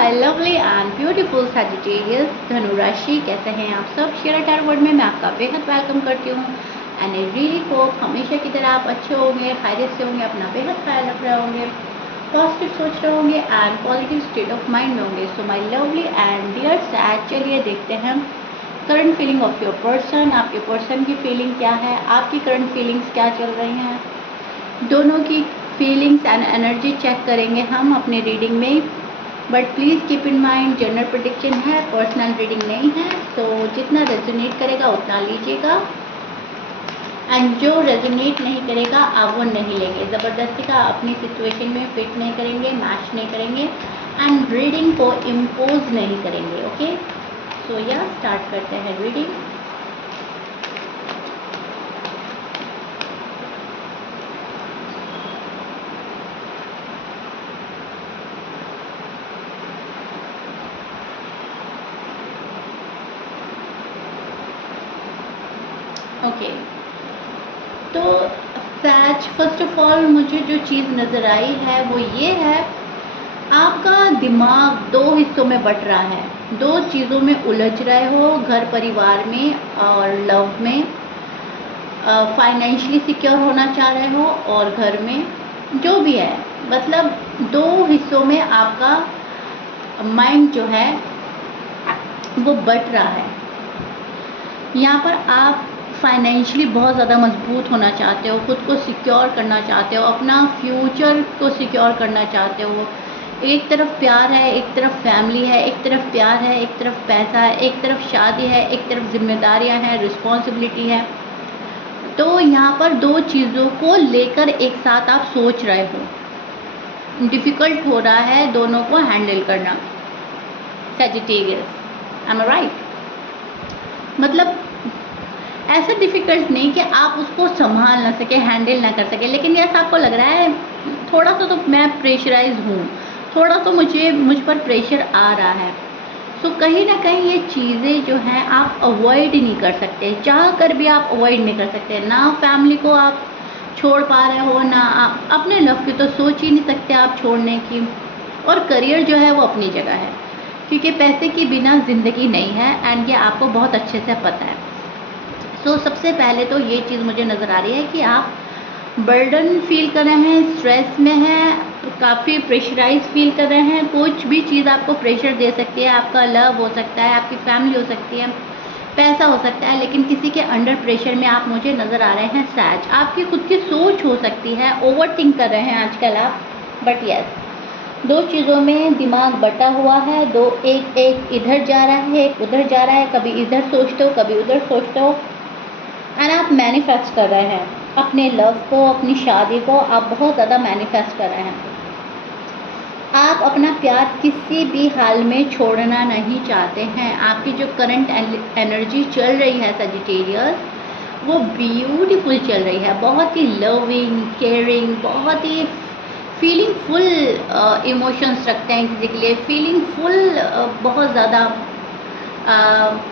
My lovely and beautiful Sagittarius धनु राशि, कैसे हैं आप सब। शेयर टायर वर्ड में मैं आपका बेहद वेलकम करती हूँ एंड आई रियली होप हमेशा की तरह आप अच्छे होंगे, खैरियत से होंगे, अपना बेहद ख्याल रख रहे होंगे, पॉजिटिव सोच रहे होंगे and positive state of mind में होंगे। So my lovely and dear sages, चलिए देखते हैं current feeling of your person. आपके पर्सन की फीलिंग क्या है, आपकी करंट फीलिंग्स क्या चल रही हैं, दोनों की फीलिंग्स एंड एनर्जी चेक करेंगे हम अपने रीडिंग में। But please keep in mind general prediction है, पर्सनल रीडिंग नहीं है। तो जितना रेजोनेट करेगा उतना लीजिएगा एंड जो रेजोनेट नहीं करेगा आप वो नहीं लेंगे। ज़बरदस्ती का अपनी सिचुएशन में फिट नहीं करेंगे, मैच नहीं करेंगे एंड रीडिंग को इम्पोज नहीं करेंगे। ओके, सो या स्टार्ट करते हैं रीडिंग। ओके, तो सैज, फर्स्ट ऑफ ऑल मुझे जो चीज़ नज़र आई है वो ये है, आपका दिमाग दो हिस्सों में बट रहा है, दो चीज़ों में उलझ रहे हो, घर परिवार में और लव में। फाइनेंशियली सिक्योर होना चाह रहे हो और घर में जो भी है, मतलब दो हिस्सों में आपका माइंड जो है वो बट रहा है। यहाँ पर आप फाइनेंशियली बहुत ज़्यादा मजबूत होना चाहते हो, खुद को सिक्योर करना चाहते हो, अपना फ्यूचर को सिक्योर करना चाहते हो। एक तरफ प्यार है, एक तरफ फैमिली है, एक तरफ प्यार है, एक तरफ पैसा है, एक तरफ शादी है, एक तरफ जिम्मेदारियां हैं, रिस्पॉन्सिबिलिटी है। तो यहाँ पर दो चीज़ों को लेकर एक साथ आप सोच रहे हो, डिफ़िकल्ट हो रहा है दोनों को हैंडल करना। सजिटेरियस, एम आई राइट? मतलब ऐसा डिफ़िकल्ट नहीं कि आप उसको संभाल ना सके, हैंडल ना कर सके, लेकिन ऐसा आपको लग रहा है थोड़ा सा तो मैं प्रेशराइज हूँ, थोड़ा तो मुझ पर प्रेशर आ रहा है। सो कहीं ना कहीं ये चीज़ें जो हैं आप अवॉइड नहीं कर सकते, चाह कर भी आप अवॉइड नहीं कर सकते। ना फैमिली को आप छोड़ पा रहे हो, ना आप अपने लव की तो सोच ही नहीं सकते आप छोड़ने की। और करियर जो है वो अपनी जगह है, क्योंकि पैसे के बिना ज़िंदगी नहीं है एंड ये आपको बहुत अच्छे से पता है। सो सबसे पहले तो ये चीज़ मुझे नज़र आ रही है कि आप बर्डन फील कर रहे हैं, स्ट्रेस में हैं, काफ़ी प्रेशराइज फील कर रहे हैं। कुछ भी चीज़ आपको प्रेशर दे सकती है, आपका लव हो सकता है, आपकी फैमिली हो सकती है, पैसा हो सकता है, लेकिन किसी के अंडर प्रेशर में आप मुझे नज़र आ रहे हैं सैज। आपकी खुद की सोच हो सकती है, ओवर थिंक कर रहे हैं आजकल आप। बट यस, दो चीज़ों में दिमाग बटा हुआ है, दो एक इधर जा रहा है, एक उधर जा रहा है, कभी इधर सोचते हो, कभी उधर सोचते हो एंड आप मैनिफेस्ट कर रहे हैं अपने लव को, अपनी शादी को आप बहुत ज़्यादा मैनिफेस्ट कर रहे हैं। आप अपना प्यार किसी भी हाल में छोड़ना नहीं चाहते हैं। आपकी जो करंट एनर्जी चल रही है सजिटेरियस, वो ब्यूटीफुल चल रही है, बहुत ही लविंग, केयरिंग, बहुत ही फीलिंग फुल इमोशंस रखते हैं किसी के लिए, फीलिंग फुल बहुत ज़्यादा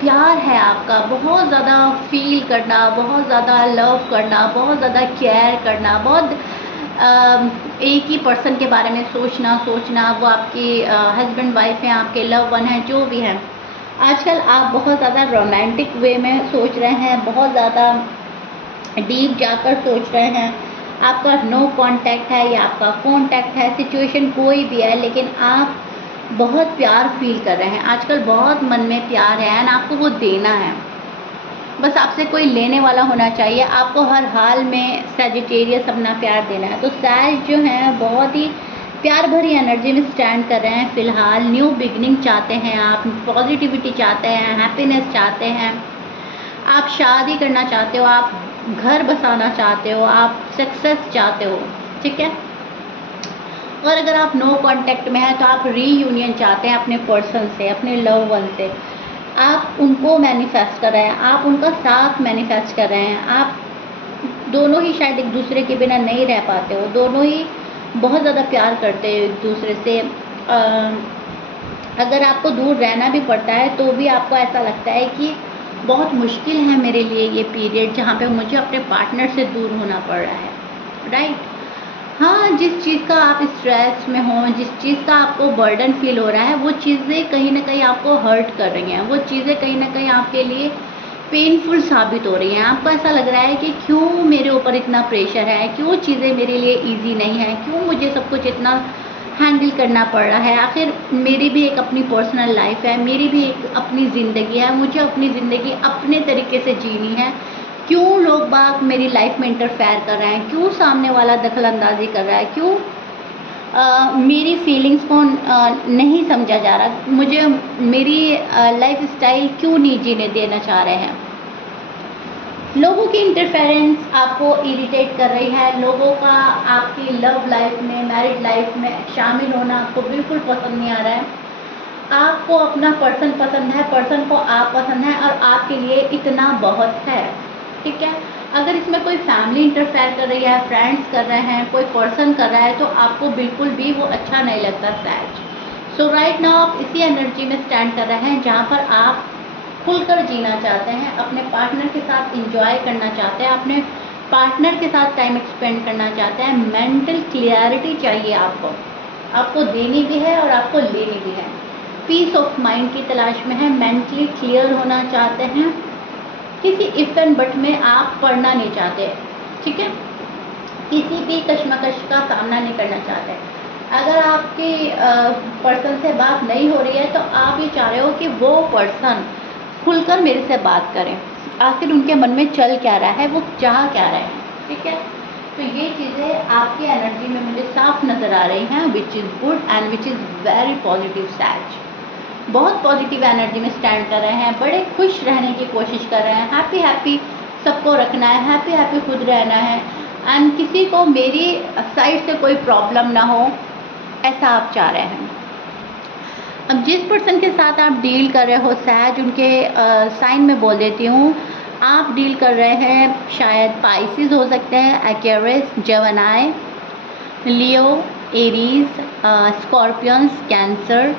प्यार है आपका, बहुत ज़्यादा फील करना, बहुत ज़्यादा लव करना, बहुत ज़्यादा केयर करना, बहुत एक ही पर्सन के बारे में सोचना, वो आपकी हस्बैंड वाइफ हैं, आपके लव वन हैं, जो भी हैं। आजकल आप बहुत ज़्यादा रोमांटिक वे में सोच रहे हैं, बहुत ज़्यादा डीप जाकर सोच रहे हैं। आपका नो कांटेक्ट है या आपका कांटेक्ट है, सिचुएशन कोई भी है, लेकिन आप बहुत प्यार फील कर रहे हैं आजकल, बहुत मन में प्यार है एंड आपको वो देना है। बस आपसे कोई लेने वाला होना चाहिए, आपको हर हाल में सजिटेरियस अपना प्यार देना है। तो सैज जो है बहुत ही प्यार भरी एनर्जी में स्टैंड कर रहे हैं फ़िलहाल। न्यू बिगनिंग चाहते हैं आप, पॉजिटिविटी चाहते हैं, हैप्पीनेस चाहते हैं, आप शादी करना चाहते हो, आप घर बसाना चाहते हो, आप सक्सेस चाहते हो, ठीक है। और अगर आप नो कांटेक्ट में हैं तो आप रीयूनियन चाहते हैं अपने पर्सन से, अपने लव वन से। आप उनको मैनिफेस्ट कर रहे हैं, आप उनका साथ मैनिफेस्ट कर रहे हैं। आप दोनों ही शायद एक दूसरे के बिना नहीं रह पाते हो, दोनों ही बहुत ज़्यादा प्यार करते हो एक दूसरे से। अगर आपको दूर रहना भी पड़ता है तो भी आपको ऐसा लगता है कि बहुत मुश्किल है मेरे लिए ये पीरियड, जहाँ पे मुझे अपने पार्टनर से दूर होना पड़ रहा है, राइट। हाँ, जिस चीज़ का आप स्ट्रेस में हो, जिस चीज़ का आपको बर्डन फ़ील हो रहा है, वो चीज़ें कहीं न कहीं आपको हर्ट कर रही हैं, वो चीज़ें कहीं न कहीं आपके लिए पेनफुल साबित हो रही हैं। आपको ऐसा लग रहा है कि क्यों मेरे ऊपर इतना प्रेशर है, क्यों चीज़ें मेरे लिए ईज़ी नहीं है, क्यों मुझे सब कुछ इतना हैंडल करना पड़ रहा है। आखिर मेरी भी एक अपनी पर्सनल लाइफ़ है, मेरी भी एक अपनी ज़िंदगी है, मुझे अपनी ज़िंदगी अपने तरीके से जीनी है। क्यों लोग बाग मेरी लाइफ में इंटरफेयर कर रहे हैं, क्यों सामने वाला दखल अंदाजी कर रहा है, क्यों मेरी फीलिंग्स को नहीं समझा जा रहा, मुझे मेरी लाइफ स्टाइल क्यों नहीं जीने देना चाह रहे हैं। लोगों की इंटरफेरेंस आपको इरिटेट कर रही है, लोगों का आपकी लव लाइफ में, मैरिड लाइफ में शामिल होना आपको बिल्कुल पसंद नहीं आ रहा है। आपको अपना पर्सन पसंद है, पर्सन को आप पसंद है और आपके लिए इतना बहुत है, ठीक है। अगर इसमें कोई फैमिली इंटरफेयर कर रही है, फ्रेंड्स कर रहे हैं, कोई पर्सन कर रहा है, तो आपको बिल्कुल भी वो अच्छा नहीं लगता सैज। सो राइट नाउ आप इसी एनर्जी में स्टैंड कर रहे हैं जहाँ पर आप खुलकर जीना चाहते हैं, अपने पार्टनर के साथ इंजॉय करना चाहते हैं, अपने पार्टनर के साथ टाइम स्पेंड करना चाहते हैं। मेंटल क्लियरिटी चाहिए आपको देनी भी है और आपको लेनी भी है। पीस ऑफ माइंड की तलाश में है, मेंटली क्लियर होना चाहते हैं, किसी इफ एंड बट में आप पड़ना नहीं चाहते, ठीक है। किसी भी कश्मकश का सामना नहीं करना चाहते। अगर आपकी पर्सन से बात नहीं हो रही है तो आप ये चाह रहे हो कि वो पर्सन खुलकर मेरे से बात करें, आखिर उनके मन में चल क्या रहा है, वो चाह क्या रहे हैं, ठीक है। तो ये चीज़ें आपकी एनर्जी में मुझे साफ नज़र आ रही हैं, which is good and which is very positive Sachs. बहुत पॉजिटिव एनर्जी में स्टैंड कर रहे हैं, बड़े खुश रहने की कोशिश कर रहे हैं, हैप्पी हैप्पी सबको रखना है, हैप्पी हैप्पी खुद रहना है एंड किसी को मेरी साइड से कोई प्रॉब्लम ना हो, ऐसा आप चाह रहे हैं। अब जिस पर्सन के साथ आप डील कर रहे हो सहज, उनके साइन में बोल देती हूँ। आप डील कर रहे हैं शायद पाइसिस हो सकते हैं, एक्वेरियस, जेमिनी, लियो, एरीज, स्कॉर्पियंस, कैंसर,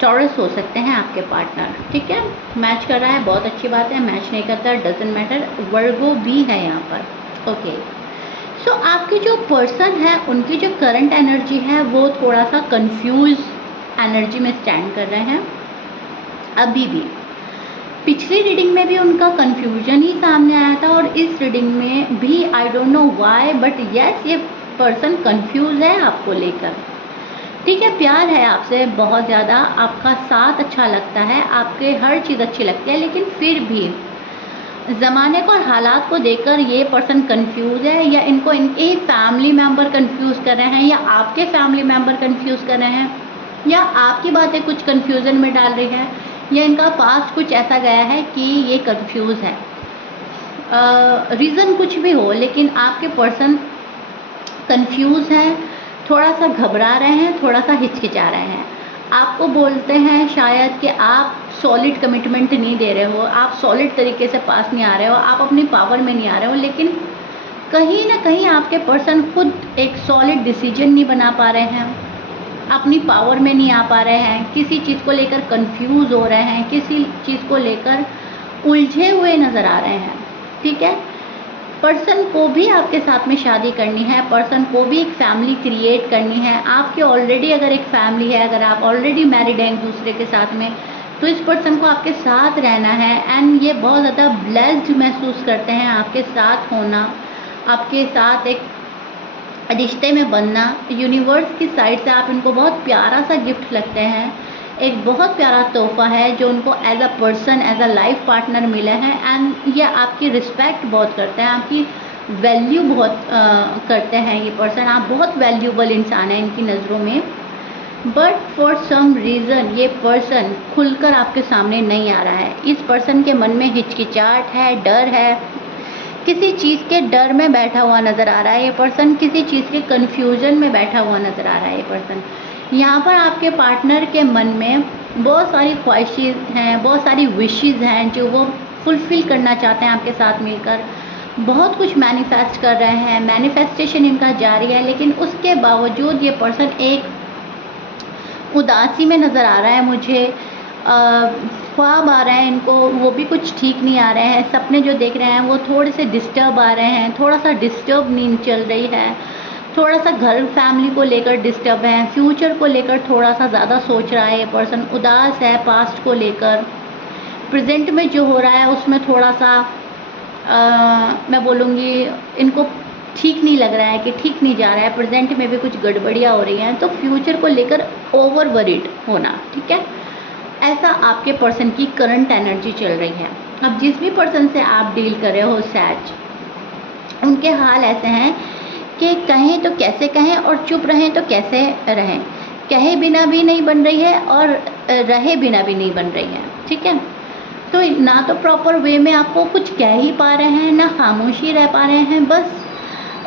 टॉरस हो सकते हैं आपके पार्टनर, ठीक है। मैच कर रहा है, बहुत अच्छी बात है। मैच नहीं करता, डजंट मैटर। वर्गो भी है यहाँ पर, ओके। सो आपके जो पर्सन है, उनकी जो करंट एनर्जी है वो थोड़ा सा कंफ्यूज एनर्जी में स्टैंड कर रहे हैं अभी भी। पिछली रीडिंग में भी उनका कंफ्यूजन ही सामने आया था और इस रीडिंग में भी I don't know why, but yes, ये पर्सन कंफ्यूज है आपको लेकर, ठीक है। प्यार है आपसे बहुत ज़्यादा, आपका साथ अच्छा लगता है, आपके हर चीज़ अच्छी लगती है, लेकिन फिर भी ज़माने को और हालात को देखकर ये पर्सन कंफ्यूज है, या इनको इनके ही फैमिली मेम्बर कंफ्यूज कर रहे हैं, या आपके फैमिली मेम्बर कंफ्यूज कर रहे हैं, या आपकी बातें कुछ कंफ्यूजन में डाल रही है, या इनका पास्ट कुछ ऐसा गया है कि ये कंफ्यूज है। रीज़न कुछ भी हो, लेकिन आपके पर्सन कंफ्यूज हैं, थोड़ा सा घबरा रहे हैं, थोड़ा सा हिचकिचा रहे हैं। आपको बोलते हैं शायद कि आप सॉलिड कमिटमेंट नहीं दे रहे हो, आप सॉलिड तरीके से पास नहीं आ रहे हो, आप अपनी पावर में नहीं आ रहे हो, लेकिन कहीं ना कहीं आपके पर्सन खुद एक सॉलिड डिसीजन नहीं बना पा रहे हैं, अपनी पावर में नहीं आ पा रहे हैं, किसी चीज़ को लेकर कंफ्यूज हो रहे हैं, किसी चीज़ को लेकर उलझे हुए नज़र आ रहे हैं, ठीक है। पर्सन को भी आपके साथ में शादी करनी है, पर्सन को भी एक फैमिली क्रिएट करनी है। आपके ऑलरेडी अगर एक फैमिली है, अगर आप ऑलरेडी मैरिड हैं एक दूसरे के साथ में, तो इस पर्सन को आपके साथ रहना है एंड ये बहुत ज़्यादा ब्लेस्ड महसूस करते हैं आपके साथ होना, आपके साथ एक रिश्ते में बनना। यूनिवर्स की साइड से आप इनको बहुत प्यारा सा गिफ्ट लगते हैं, एक बहुत प्यारा तोहफा है जो उनको as a person, as a life partner मिले हैं एंड ये आपकी रिस्पेक्ट बहुत करते हैं, आपकी वैल्यू बहुत करते हैं ये पर्सन। आप बहुत वैल्यूबल इंसान हैं इनकी नज़रों में, बट फॉर सम रीज़न ये पर्सन खुलकर आपके सामने नहीं आ रहा है। इस पर्सन के मन में हिचकिचाहट है, डर है, किसी चीज़ के डर में बैठा हुआ नज़र आ रहा है ये पर्सन, किसी चीज़ के कन्फ्यूजन में बैठा हुआ नज़र आ रहा है ये पर्सन। यहाँ पर आपके पार्टनर के मन में बहुत सारी ख्वाहिशें हैं, बहुत सारी विशेज़ हैं जो वो फुलफ़िल करना चाहते हैं आपके साथ मिलकर, बहुत कुछ मैनिफेस्ट कर रहे हैं, मैनिफेस्टेशन इनका जारी है, लेकिन उसके बावजूद ये पर्सन एक उदासी में नज़र आ रहा है मुझे। ख्वाब आ रहे हैं इनको, वो भी कुछ ठीक नहीं आ रहे हैं, सपने जो देख रहे हैं वो थोड़े से डिस्टर्ब आ रहे हैं, थोड़ा सा डिस्टर्ब नींद चल रही है, थोड़ा सा घर फैमिली को लेकर डिस्टर्ब है, फ्यूचर को लेकर थोड़ा सा ज़्यादा सोच रहा है ये पर्सन, उदास है पास्ट को लेकर, प्रेजेंट में जो हो रहा है उसमें थोड़ा सा मैं बोलूँगी इनको ठीक नहीं लग रहा है कि ठीक नहीं जा रहा है, प्रेजेंट में भी कुछ गड़बड़ियाँ हो रही हैं, तो फ्यूचर को लेकर ओवर वरीड होना, ठीक है। ऐसा आपके पर्सन की करंट एनर्जी चल रही है। अब जिस भी पर्सन से आप डील कर रहे हो सैज, उनके हाल ऐसे हैं कि कहें तो कैसे कहें और चुप रहें तो कैसे रहें, कहे बिना भी नहीं बन रही है और रहे बिना भी नहीं बन रही है, ठीक है। तो ना तो प्रॉपर वे में आपको कुछ कह ही पा रहे हैं, ना खामोशी रह पा रहे हैं, बस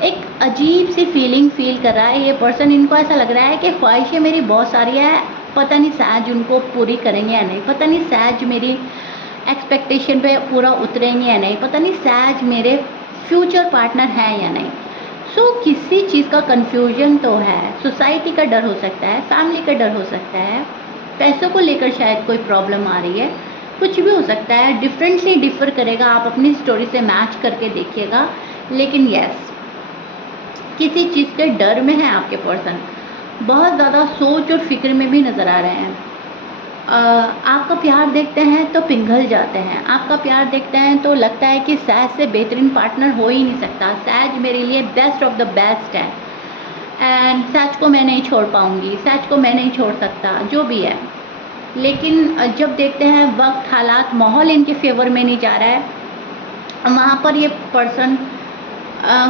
एक अजीब सी फीलिंग फील कर रहा है ये पर्सन। इनको ऐसा लग रहा है कि ख्वाहिशें मेरी बहुत सारी है, पता नहीं सैज उनको पूरी करेंगे या नहीं, पता नहीं सैज मेरी एक्सपेक्टेशन पे पूरा उतरेंगे या नहीं, पता नहीं सैज मेरे फ्यूचर पार्टनर हैं या नहीं। सो किसी चीज़ का कन्फ्यूजन तो है, सोसाइटी का डर हो सकता है, फैमिली का डर हो सकता है, पैसों को लेकर शायद कोई प्रॉब्लम आ रही है, कुछ भी हो सकता है, डिफरेंटली डिफ़र करेगा, आप अपनी स्टोरी से मैच करके देखिएगा। लेकिन यस, किसी चीज़ के डर में है आपके पर्सन, बहुत ज़्यादा सोच और फिक्र में भी नज़र आ रहे हैं। आपका प्यार देखते हैं तो पिघल जाते हैं, आपका प्यार देखते हैं तो लगता है कि सैज से बेहतरीन पार्टनर हो ही नहीं सकता, सैज मेरे लिए बेस्ट ऑफ द बेस्ट है एंड सैज को मैं नहीं छोड़ पाऊँगी, सैज को मैं नहीं छोड़ सकता, जो भी है। लेकिन जब देखते हैं वक्त, हालात, माहौल इनके फेवर में नहीं जा रहा है, वहाँ पर ये पर्सन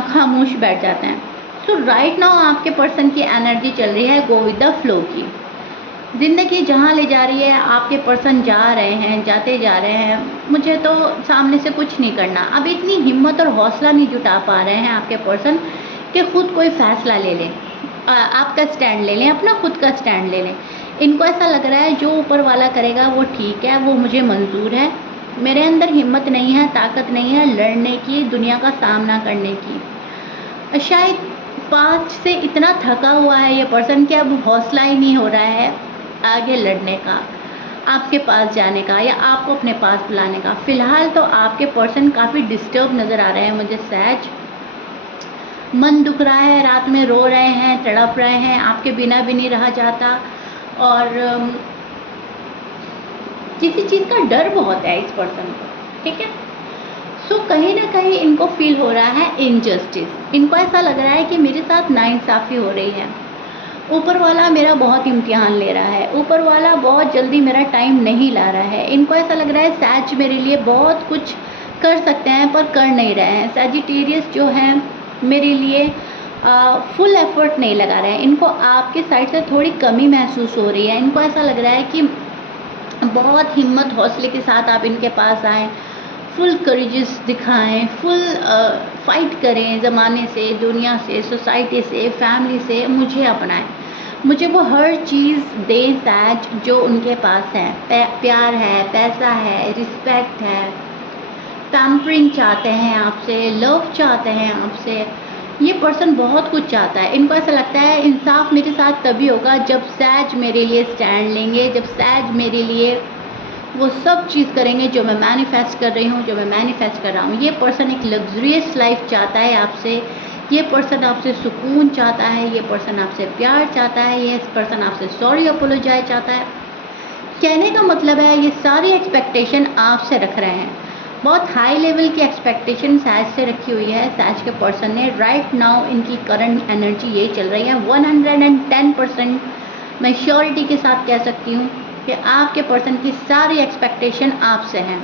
खामोश बैठ जाते हैं। सो राइट नाउ आपके पर्सन की एनर्जी चल रही है गो विद द फ्लो की। ज़िंदगी जहाँ ले जा रही है, आपके पर्सन जा रहे हैं, जाते जा रहे हैं, मुझे तो सामने से कुछ नहीं करना। अब इतनी हिम्मत और हौसला नहीं जुटा पा रहे हैं आपके पर्सन कि खुद कोई फ़ैसला ले लें, आपका स्टैंड ले लें, अपना खुद का स्टैंड ले लें। इनको ऐसा लग रहा है जो ऊपर वाला करेगा वो ठीक है, वो मुझे मंजूर है, मेरे अंदर हिम्मत नहीं है, ताकत नहीं है लड़ने की, दुनिया का सामना करने की। शायद पास्ट से इतना थका हुआ है ये पर्सन कि अब हौसला ही नहीं हो रहा है आगे लड़ने का, आपके पास जाने का या आपको अपने पास बुलाने का। फ़िलहाल तो आपके पर्सन काफ़ी डिस्टर्ब नज़र आ रहे हैं मुझे सैज, मन दुख रहा है, रात में रो रहे हैं, तड़प रहे हैं, आपके बिना भी नहीं रहा जाता और किसी चीज़ का डर बहुत है इस पर्सन को, ठीक है। सो कहीं ना कहीं इनको फील हो रहा है इनजस्टिस, इनको ऐसा लग रहा है कि मेरे साथ नाइंसाफ़ी हो रही है, ऊपर वाला मेरा बहुत इम्तिहान ले रहा है, ऊपर वाला बहुत जल्दी मेरा टाइम नहीं ला रहा है। इनको ऐसा लग रहा है सैज मेरे लिए बहुत कुछ कर सकते हैं पर कर नहीं रहे हैं, सैजिटेरियस जो है मेरे लिए फुल एफर्ट नहीं लगा रहे हैं, इनको आपके साइड से थोड़ी कमी महसूस हो रही है। इनको ऐसा लग रहा है कि बहुत हिम्मत हौसले के साथ आप इनके पास आएँ, फुल करेजेस दिखाएं, फुल फाइट करें ज़माने से, दुनिया से, सोसाइटी से, फैमिली से, मुझे अपनाएं, मुझे वो हर चीज़ दें सैज जो उनके पास है। प्यार है, पैसा है, रिस्पेक्ट है, पैम्परिंग चाहते हैं आपसे, लव चाहते हैं आपसे। ये पर्सन बहुत कुछ चाहता है, इनको ऐसा लगता है इंसाफ मेरे साथ तभी होगा जब सैज मेरे लिए स्टैंड लेंगे, जब सैज मेरे लिए वो सब चीज़ करेंगे जो मैं मैनिफेस्ट कर रही हूँ, जो मैं मैनिफेस्ट कर रहा हूँ। ये पर्सन एक लग्जरियस लाइफ चाहता है आपसे, ये पर्सन आपसे सुकून चाहता है, ये पर्सन आपसे प्यार चाहता है, ये पर्सन आपसे सॉरी अपोलोजाइज चाहता है। कहने का मतलब है ये सारी एक्सपेक्टेशन आपसे रख रहे हैं, बहुत हाई लेवल की एक्सपेक्टेशन सैज से रखी हुई है सैज के पर्सन ने। राइट नाउ इनकी करंट एनर्जी ये चल रही है, 110% मैं श्योरिटी के साथ कह सकती हूँ कि आपके पर्सन की सारी एक्सपेक्टेशन आपसे हैं।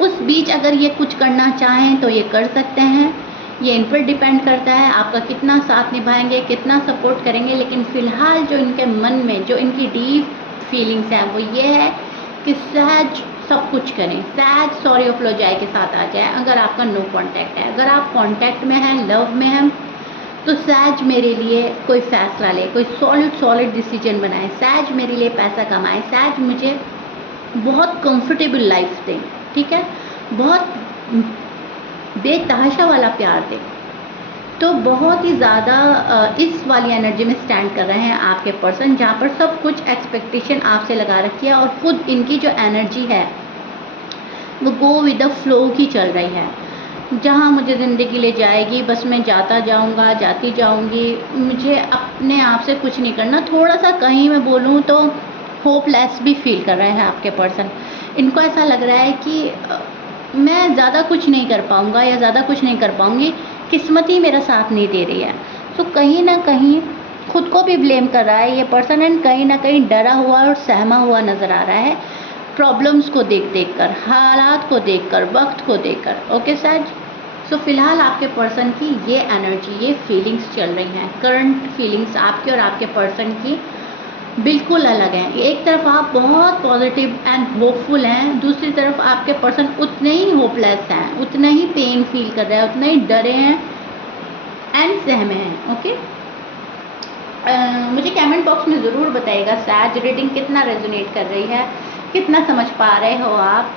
उस बीच अगर ये कुछ करना चाहें तो ये कर सकते हैं, ये इन पर डिपेंड करता है आपका कितना साथ निभाएंगे, कितना सपोर्ट करेंगे। लेकिन फ़िलहाल जो इनके मन में, जो इनकी डीप फीलिंग्स हैं वो ये है कि सैज सब कुछ करें, सैज सॉरी अपोलोजाइज के साथ आ जाए अगर आपका नो कांटेक्ट है। अगर आप कांटेक्ट में हैं, लव में हैं, तो सैज मेरे लिए कोई फ़ैसला ले, कोई सॉलिड डिसीजन बनाए, सैज मेरे लिए पैसा कमाए, सैज मुझे बहुत कंफर्टेबल लाइफ दे, ठीक है, बहुत बेतहाशा वाला प्यार दे। तो बहुत ही ज़्यादा इस वाली एनर्जी में स्टैंड कर रहे हैं आपके पर्सन, जहाँ पर सब कुछ एक्सपेक्टेशन आपसे लगा रखी है और खुद इनकी जो एनर्जी है वो गो विद द फ्लो की चल रही है। जहाँ मुझे ज़िंदगी ले जाएगी बस मैं जाता जाऊँगा, जाती जाऊँगी, मुझे अपने आप से कुछ नहीं करना। थोड़ा सा कहीं मैं बोलूँ तो होपलेस भी फील कर रहे हैं आपके पर्सन। इनको ऐसा लग रहा है कि मैं ज़्यादा कुछ नहीं कर पाऊँगा या ज़्यादा कुछ नहीं कर पाऊँगी, किस्मत ही मेरा साथ नहीं दे रही है। तो कहीं ना कहीं खुद को भी ब्लेम कर रहा है ये पर्सन, एंड कहीं ना कहीं डरा हुआ और सहमा हुआ नज़र आ रहा है प्रॉब्लम्स को देख कर, हालात को देखकर, वक्त को देखकर। ओके सर, सो फिलहाल आपके पर्सन की ये एनर्जी, ये फीलिंग्स चल रही हैं। करंट फीलिंग्स आपके और आपके पर्सन की बिल्कुल अलग हैं। एक तरफ आप बहुत पॉजिटिव एंड होपफुल हैं, दूसरी तरफ आपके पर्सन उतने ही होपलेस हैं, उतना ही पेन फील कर रहे हैं, उतने ही डरे हैं एंड सहमे हैं। ओके, मुझे कमेंट बॉक्स में ज़रूर बताइएगा सैज रीडिंग कितना रेजोनेट कर रही है, कितना समझ पा रहे हो आप।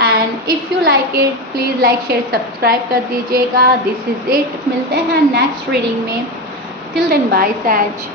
And if you like it please like share subscribe कर दीजिएगा। दिस इज़ इट, मिलते हैं नेक्स्ट रीडिंग में। टिल देन बाय सैज।